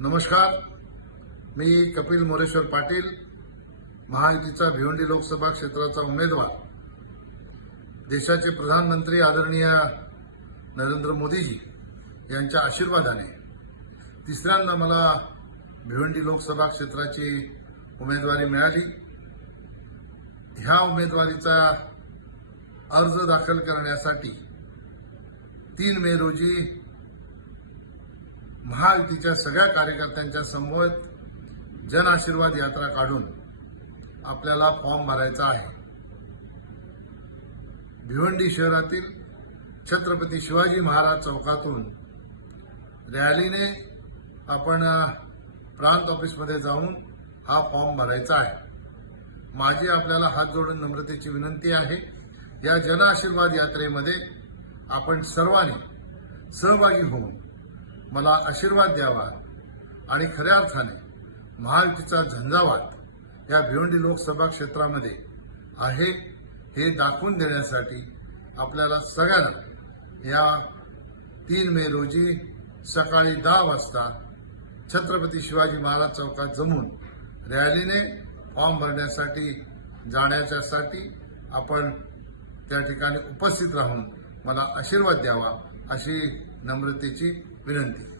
नमस्कार. मी कपिल मोरेश्वर पाटील महायुतीचा भिवंडी लोकसभा क्षेत्राचा उमेदवार. देशाचे प्रधानमंत्री आदरणीय नरेंद्र मोदीजी यांच्या आशीर्वादाने तिसऱ्यांदा मला भिवंडी लोकसभा क्षेत्राची उमेदवारी मिळाली. ह्या उमेदवारीचा अर्ज दाखल करण्यासाठी तीन मे रोजी महायुतीच्या सगळ्या कार्यकर्त्यांच्या समवेत जन आशीर्वाद यात्रा काढून आपल्याला फॉर्म भरायचा आहे. भिवंडी शहरातील छत्रपती शिवाजी महाराज चौकातून रॅलीने आपण प्रांत ऑफिसमध्ये जाऊन हा फॉर्म भरायचा आहे. माझी आपल्याला हात जोडून नम्रतेची विनंती आहे. या जन आशीर्वाद यात्रेमध्ये आपण सर्वांनी सहभागी होऊन मला आशीर्वाद द्यावा आणि खऱ्या अर्थाने महायुतीचा झंझावात या भिवंडी लोकसभा क्षेत्रामध्ये आहे हे दाखवून देण्यासाठी आपल्याला सगळ्यांना या तीन मे रोजी सकाळी दहा वाजता छत्रपती शिवाजी महाराज चौकात जमून रॅलीने फॉर्म भरण्यासाठी जाण्याच्यासाठी आपण त्या ठिकाणी उपस्थित राहून मला आशीर्वाद द्यावा. अशी नम्रतेची विनंती.